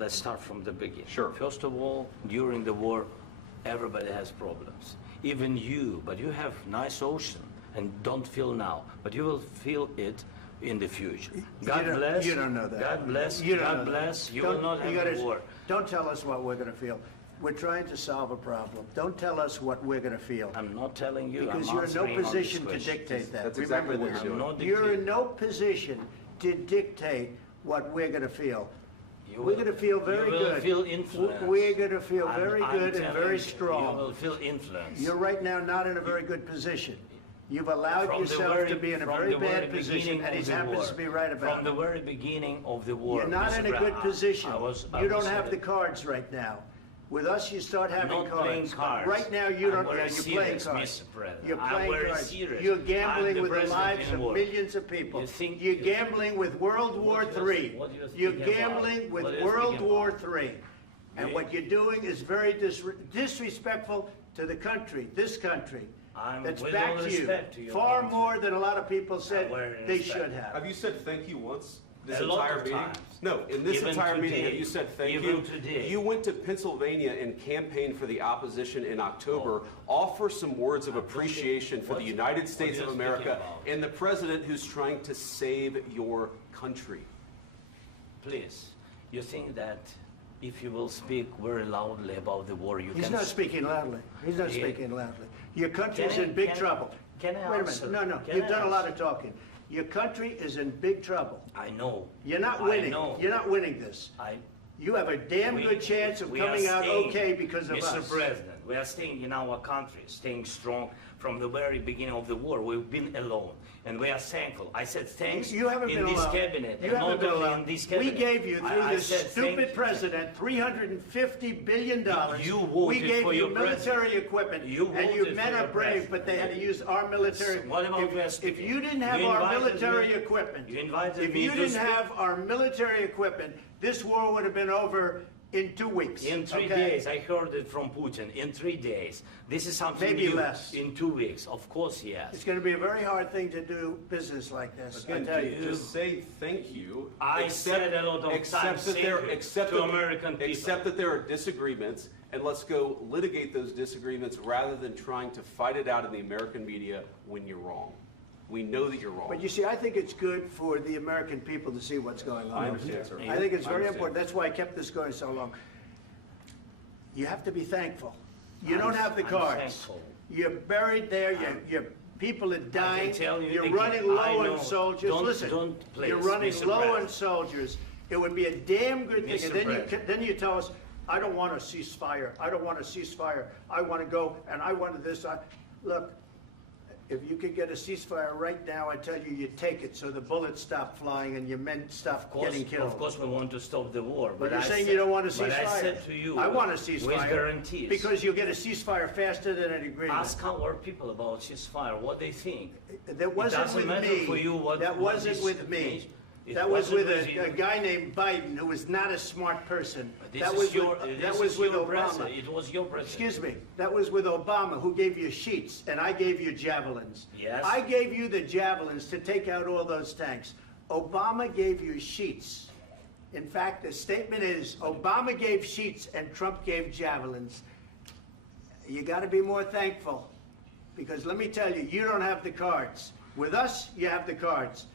let's start from the beginning. Sure. First of all, during the war, everybody has problems. Even you, but you have nice ocean and don't feel now, but you will feel it in the future. God bless. You don't know that. God bless. You don't God know that. bless. You will not have a war. Don't tell us what we're going to feel. We're trying to solve a problem. Don't tell us what we're going to feel. I'm not telling you. Because I'm you're in no answering on position this to question. dictate that. That's Remember exactly what this. you're I'm not You're dictating. in no position to dictate what we're going to feel. You We're will- going to feel very you will good. Feel influence. We're going to feel very I'm good and telling very you, strong. You will feel influence. You're right now not in a very good position. You've allowed From the yourself very- to be in a from very the very bad position, beginning and of he the happens war. to be right about From the it. very beginning of the war. You're not Mr. in a good Brown, position. I You don't was have the in- cards right now. With us, you start having not playing cards. cards. Right now, you I'm don't. very Yeah, you're playing serious, cards. Mr. President. You're I'm playing very cards. serious. You're I'm gambling the with the president lives in of war. millions of people. You think- You're gambling with World War What do you- III. what do you think You're about- gambling with what do you World think War about? III. And Yeah. what you're doing is very disrespectful to the country, this country. I'm That's with back all to respect to you. your Far country. more than a lot of people said very they respect. should have. Have you said thank you once this A lot entire of meeting? times. No, in this Even entire meeting, today. have you said thank Even you? today. You went to Pennsylvania and campaigned for the opposition in October. Offer some words of appreciation for the United States what of are you speaking America about? and the president who's trying to save your country. Please, you think that if you will speak very loudly about the war, you He's can... not speaking loudly. He's not Yeah. speaking loudly. Your country's Can I- in big can- trouble. can I Wait a answer? minute. No, Can you've I done a lot answer? of talking. Your country is in big trouble. I know. You're not I winning. know. You're not winning this. You have a damn We- good chance of we are coming out staying- okay because of Mr. us. President, we are staying in our country, staying strong from the very beginning of the war. We've been alone, and we are thankful. I said thanks You haven't in been this alone. cabinet, You and haven't not been only alone. in this We cabinet. gave you, through I this said thank stupid you. president, $350 billion. You We voted gave for you your military president. equipment, You and you voted men for are your brave, president. but they had to use our military. What about West If Indies? you didn't have You our invited military me- equipment, you invited if me you to didn't speak. have our military equipment, this war would have been over in 2 weeks. In 3 okay? days, I heard it from Putin. In 3 days, this is something Maybe new. less. In 2 weeks, of course, yes. It's going to be a very hard thing to do business like this. I Again, tell you. just say thank you. I said a lot of except times that thank there, you except to that, American people. Except that there are disagreements, and let's go litigate those disagreements rather than trying to fight it out in the American media when you're wrong. We know that you're wrong. But you see, I think it's good for the American people to see what's going on. I understand, sir. I think it's I very understand. important. That's why I kept this going so long. You have to be thankful. You I'm- don't have the I'm cards. thankful. You're buried there. Your people are dying. tell you You're again, running I low know. on soldiers. Don't- Listen, don't, please, you're running Mr. low on President. soldiers. It would be a damn good thing. Mr. And then President. then you tell us, I don't want a ceasefire. I don't want a ceasefire. I want to go and I want this. Look, if you could get a ceasefire right now, I tell you, you take it so the bullets stop flying and your men stop getting killed. Of course, we want to stop the war. But you're I saying said- you don't want a ceasefire. But I said to you, I want a with ceasefire. guarantees. Because you'll get a ceasefire faster than an agreement. Ask our people about ceasefire, what they think. That wasn't doesn't with matter me. for you what- That what wasn't this with me. means. It That was wasn't with with you. a guy named Biden who was not a smart person. This That is was your, with, this that was is with your Obama. president. It was your president. Excuse me. That was with Obama, who gave you sheets, and I gave you javelins. Yes. I gave you the javelins to take out all those tanks. Obama gave you sheets. In fact, the statement is Obama gave sheets and Trump gave javelins. You got to be more thankful, because let me tell you, you don't have the cards. With us, you have the cards.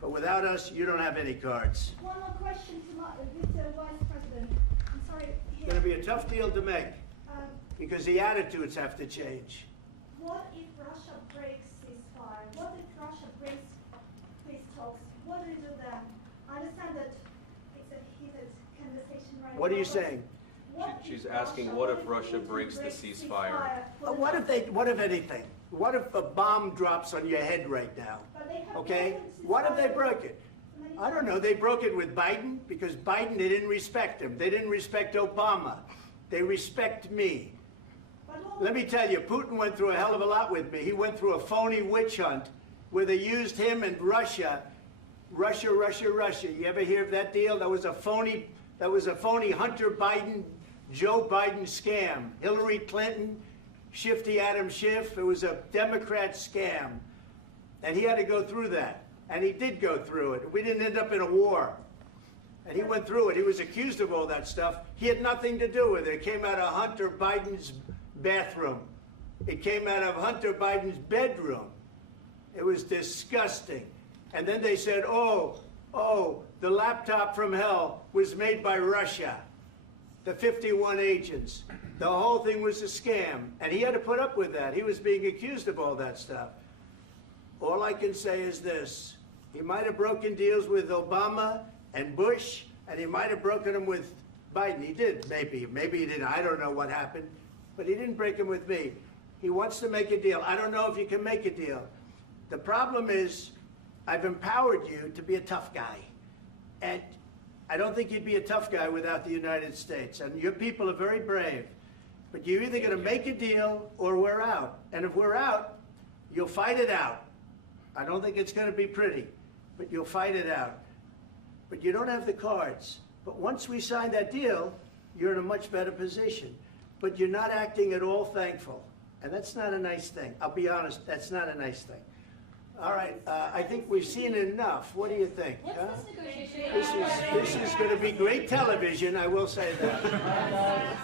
But without us, you don't have any cards. One more question to Mr. Vice President. I'm sorry. It's going to be a tough deal to make, Um, because the attitudes have to change. what if Russia breaks ceasefire? What if Russia breaks peace talks? What do you do then? I understand that it's a heated conversation right now. What are you but saying? what She's if asking, what if Russia Putin breaks the breaks ceasefire? for the What if anything? What if a bomb drops on your head right now? But they have Okay? broken What if they ceasefire broke it? many I don't know. They broke it with Biden because Biden, they didn't respect him. They didn't respect Obama. They respect me. But all- Let me tell you, Putin went through a hell of a lot with me. He went through a phony witch hunt where they used him and Russia. Russia. You ever hear of that deal? That was a phony Hunter Biden, Joe Biden scam. Hillary Clinton, Shifty Adam Schiff. It was a Democrat scam. And he had to go through that. And he did go through it. We didn't end up in a war. And he went through it. He was accused of all that stuff. He had nothing to do with it. It came out of Hunter Biden's bathroom. It came out of Hunter Biden's bedroom. It was disgusting. And then they said, oh, the laptop from hell was made by Russia. The 51 agents. The whole thing was a scam. And he had to put up with that. He was being accused of all that stuff. All I can say is this. He might have broken deals with Obama and Bush, and he might have broken them with Biden. He did, maybe. Maybe he didn't. I don't know what happened. But he didn't break them with me. He wants to make a deal. I don't know if you can make a deal. The problem is, I've empowered you to be a tough guy. And I don't think you'd be a tough guy without the United States. And your people are very brave. But you're either going to make a deal or we're out. And if we're out, you'll fight it out. I don't think it's going to be pretty, but you'll fight it out. But you don't have the cards. But once we sign that deal, you're in a much better position. But you're not acting at all thankful. And that's not a nice thing. I'll be honest, that's not a nice thing. All right, I think we've seen enough. What do you think? What's this negotiation? This is going to be great television, I will say that.